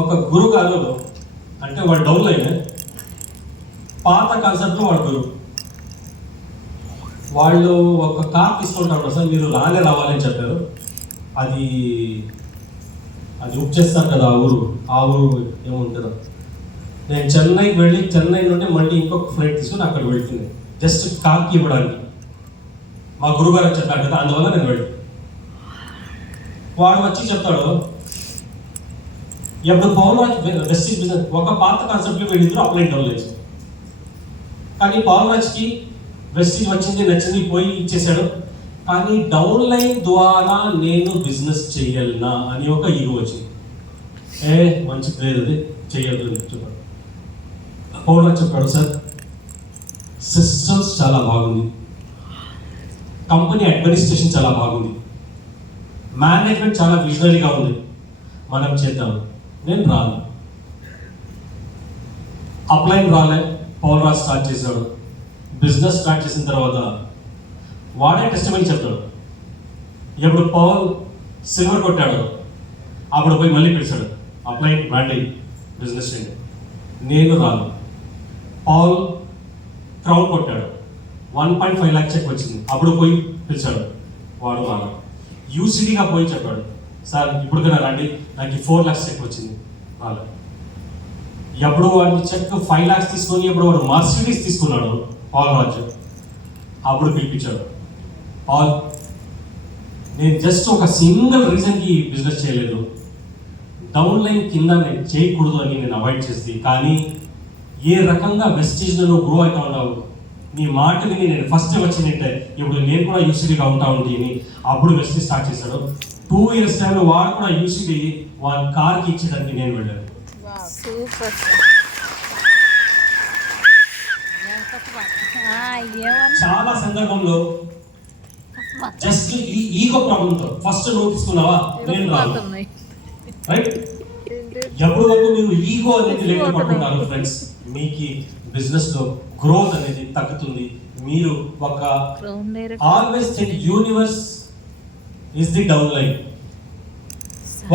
ఒక గురుగారు అంటే వాడు డౌన్ అయిన పాత కాన్సెప్ట్లో వాడు గురువు. వాళ్ళు ఒక కార్ తీసుకుంటారు సార్, మీరు రావాలని చెప్పారు. అది బుక్ చేస్తారు కదా ఆ ఊరు ఏముంటుందో. నేను చెన్నైకి వెళ్ళి చెన్నై నుండి మళ్ళీ ఇంకొక ఫ్లైట్ తీసుకుని అక్కడ వెళ్తుంది జస్ట్ కార్కి ఇవ్వడానికి. మా గురుగారు చెప్పారు కదా, అందువల్ల నేను వెళ్ళి వాడు వచ్చి చెప్తాడు, ఎప్పుడు పవన్రాజ్ వెస్టీజ్ బిజినెస్ ఒక పాత కాన్సెప్ట్లో వీళ్ళిద్దరూ అప్లైన్ డౌన్ లేదు. కానీ పవన్రాజ్కి వెస్టీజ్ వచ్చింది, నచ్చింది, పోయి ఇచ్చేసాడు. కానీ డౌన్ లైన్ ద్వారా నేను బిజినెస్ చేయగలనా అని ఒక ఈగో వచ్చింది. మంచి లేదు, అది చేయొద్దు చెప్పాడు. పవన్రాజ్ చెప్పాడు, సార్ సిస్టమ్స్ చాలా బాగుంది, కంపెనీ అడ్మినిస్ట్రేషన్ చాలా బాగుంది, మేనేజ్మెంట్ చాలా విజనరీగా ఉంది, మనం చేద్దాం. నేను రాను. అప్లైన్ రాలే, పవన్రాజ్ స్టార్ట్ చేశాడు. బిజినెస్ స్టార్ట్ చేసిన తర్వాత వాడే టెస్టిమనీ చెప్తాడు. ఎప్పుడు పవన్ సిల్వర్ కొట్టాడు అప్పుడు పోయి మళ్ళీ పిలిచాడు, అప్లైన్ బ్రాండింగ్ బిజినెస్ చేయండి. నేను రాను. పవన్ క్రౌన్ కొట్టాడు, 1.5 lakh చెక్ వచ్చింది, అప్పుడు పోయి పిలిచాడు, వాడు రాను. యూసిడీగా పోయి చెప్పాడు, సార్ ఇప్పటికైనా రండి, నాకు 4 lakhs చెక్ వచ్చింది, రాలేదు. ఎప్పుడు వాడిని చెక్ 5 lakhs తీసుకొని ఎప్పుడు వాడు మర్సిడీస్ తీసుకున్నాడు పవన్రాజ్, అప్పుడు పిలిపించాడు. పాల్, నేను జస్ట్ ఒక సింగిల్ రీజన్కి బిజినెస్ చేయలేదు, డౌన్ లైన్ కింద నేను చేయకూడదు అని నేను అవాయిడ్ చేసి, కానీ ఏ రకంగా వెస్టీజ్లో నువ్వు గ్రో అవుతా ఉన్నావు, నీ మాట విని నేను ఫస్ట్ వచ్చిందంటే ఇప్పుడు నేను కూడా యూసీడీగా ఉంటా ఉంటుంది. అప్పుడు వెస్టీజ్ స్టార్ట్ చేశాడు. 2 years టైంలో వాడు కూడా యూసీడీ వాడి కార్కి ఇచ్చేదానికి నేను వెళ్ళాను. చాలా సందర్భంలో జస్ట్ ఈగో ప్రాబ్లంతో ఫస్ట్ నువ్వు తీసుకున్నావా, నేను రాను. రైట్? ఎప్పుడు వరకు మీరు ఈగో అనేది లేకుండా పట్టుకుంటారు ఫ్రెండ్స్, మీకు బిజినెస్ లో గ్రోత్ అనేది తగ్గుతుంది. మీరు ఒక always think universe is the down line.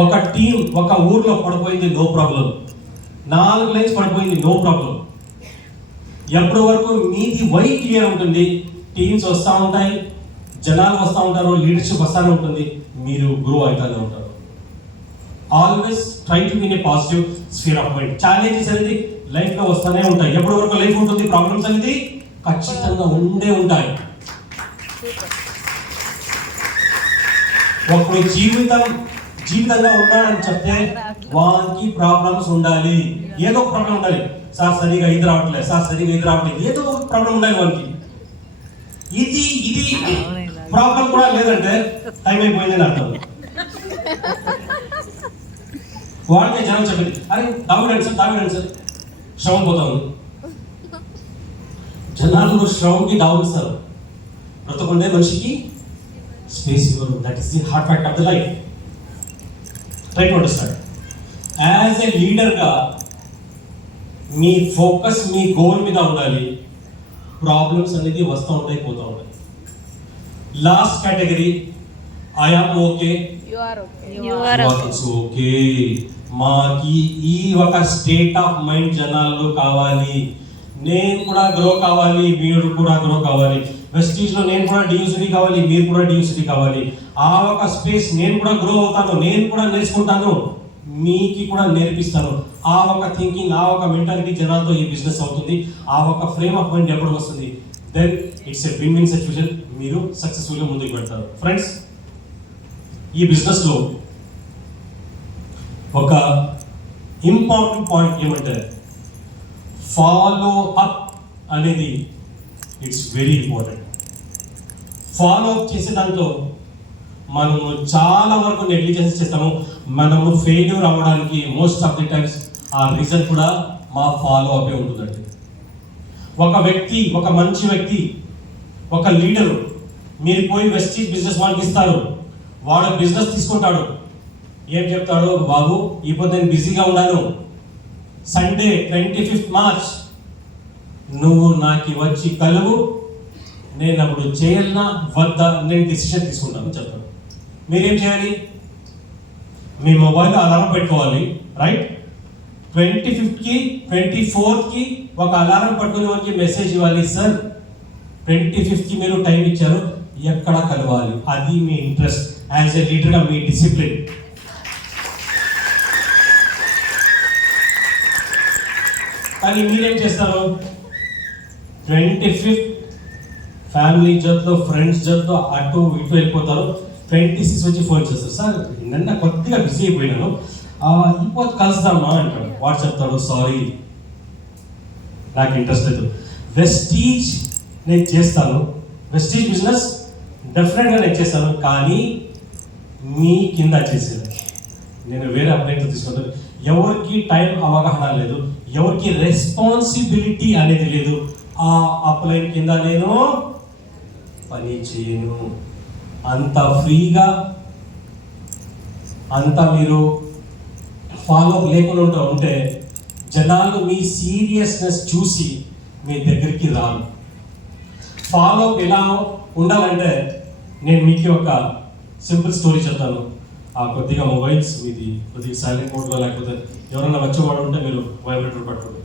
ఒక టీం ఒక ఊర్లో పడిపోయింది, నో ప్రాబ్లం. 4 లైన్స్ పడిపోయింది, నో ప్రాబ్లం. ఎప్పటి వరకు మీది వై క్లియర్ ఉంటుంది, టీమ్స్ వస్తూ ఉంటాయి, జనాలు వస్తూ ఉంటారు, లీడర్షిప్ వస్తూనే ఉంటుంది, మీరు గ్రో అవుతూనే ఉంటారు. Always try to be in a positive sphere of mind. Challenges అనేది లైఫ్లో వస్తూనే ఉంటాయి. ఎప్పటి వరకు లైఫ్ ఉంటుంది, ప్రాబ్లమ్స్ అనేది ఖచ్చితంగా ఉండే ఉంటాయి. ఒకడు జీవితంగా ఉన్నాడని చెప్తే వానికి ప్రాబ్లమ్స్ ఉండాలి, ఏదో ఒక ప్రాబ్లం ఉండాలి. సార్ సరిగా ఇది రావట్లేదు, సార్ సరిగా ఇది రావట్లేదు, ఏదో ఒక ప్రాబ్లం ఉండాలి వానికి. ఇది ప్రాబ్లం కూడా లేదంటే టైం అయిపోయిందని అర్థం. వాడికే జనం చెప్పింది, అరే తాగుడండి సార్ శ్రమం పోతా ఉంది. జనాలు శ్రమంకి తాగుస్తారు, బ్రతకుండే మనిషికి స్పేస్ ఇవ్వరు. That is the heart fact of the life. Try to understand. As a లీడర్గా మీ ఫోకస్ మీ గోల్ మీద ఉండాలి. ప్రాబ్లమ్స్ అనేది వస్తూ ఉంటాయి, పోతూ ఉంటాయి. Last category, I am okay, you are okay. మాకి ఈ ఒక స్టేట్ ఆఫ్ మైండ్ జనాల్లో కావాలి. నేను కూడా గ్రో కావాలి, మీరు కూడా గ్రో కావాలి. వెస్టీజ్లో నేను కూడా డియూసిటీ కావాలి, మీరు కూడా డియూసిటీ కావాలి. ఆ ఒక స్పేస్ నేను కూడా గ్రో అవుతాను, నేను కూడా నేర్చుకుంటాను, మీకు కూడా నేర్పిస్తాను. ఆ ఒక థింకింగ్, ఆ ఒక మెంటాలిటీ జనాలతో ఈ బిజినెస్ అవుతుంది. ఆ ఒక ఫ్రేమ్ ఆఫ్ మైండ్ ఎప్పుడు వస్తుంది, then it's a win win situation. మీరు సక్సెస్ఫుల్గా ముందుకు పెడతారు. ఫ్రెండ్స్, ఈ బిజినెస్లో ఒక ఇంపార్టెంట్ పాయింట్ ఏమంటే ఫాలో అప్ అనేది it's very important. Follow up చేసే దాంట్లో మనము చాలా వరకు నెగ్లిజెన్స్ చేస్తాము. మనము ఫెయిల్యూర్ అవ్వడానికి మోస్ట్ ఆఫ్ ది టైమ్స్ ఆ రీజన్ కూడా మా ఫాలో అప్ ఉంటుందండి. ఒక వ్యక్తి, ఒక మంచి వ్యక్తి, ఒక లీడరు మీరు పోయి వెస్టీజ్ బిజినెస్ వాళ్ళకి ఇస్తారు, వాడు బిజినెస్ తీసుకుంటాడు, ఏం చెప్తాడు, బాబు ఇప్పుడు నేను బిజీగా ఉన్నాను, సండే 25th March నువ్వు నాకు వచ్చి కలువు, నేను అప్పుడు చేయాలన్నా వద్దా నేను డిసిషన్ తీసుకుంటాను చెప్తాను. మీరేం చేయాలి? మీ మొబైల్లో అలారం పెట్టుకోవాలి, రైట్? 25కి 24కి ఒక అలారం పట్టుకుని వచ్చి మెసేజ్ ఇవ్వాలి, సార్ 25కి మీరు టైం ఇచ్చారు, ఎక్కడ కలవాలి. అది మీ ఇంట్రెస్ట్ యాజ్ ఎ లీడర్గా, మీ డిసిప్లిన్. కానీ మీరేం చేస్తారు? 25th ఫ్యామిలీ జొత్తో, ఫ్రెండ్స్ జొత్తో అటు ఇటు వెళ్ళిపోతారు. 26 వచ్చి ఫోన్ చేస్తారు, సార్ నిన్న కొద్దిగా బిజీ అయిపోయినాను, ఇప్పుడు కలుస్తామా అంటాడు. వాడు చెప్తాడు, సారీ నాకు ఇంట్రెస్ట్ లేదు. వెస్టీజ్ నేను చేస్తాను, వెస్టీజ్ బిజినెస్ డెఫినెట్గా నేను చేస్తాను, కానీ మీ కింద చేసేది నేను వేరే అప్లైన్తో తీసుకుంటాను. ఎవరికి టైం అవగాహన లేదు, ఎవరికి రెస్పాన్సిబిలిటీ అనేది లేదు. ఆ అప్లైన్ కింద నేను పని చేయను. అంత ఫ్రీగా, అంత మీరు ఫాలో లేకుండా ఉంటే జనాలు మీ సీరియస్నెస్ చూసి మీ దగ్గరికి రారు. ఫాలో ఎలా ఉండాలంటే నేను మీకు ఒక సింపుల్ స్టోరీ చెప్తాను. కొద్దిగా మొబైల్స్ మీది కొద్దిగా సైలెంట్ మోడ్లో, లేకపోతే ఎవరైనా వచ్చేవాడు ఉంటే మీరు వైబ్రేటర్ పట్టుకోండి.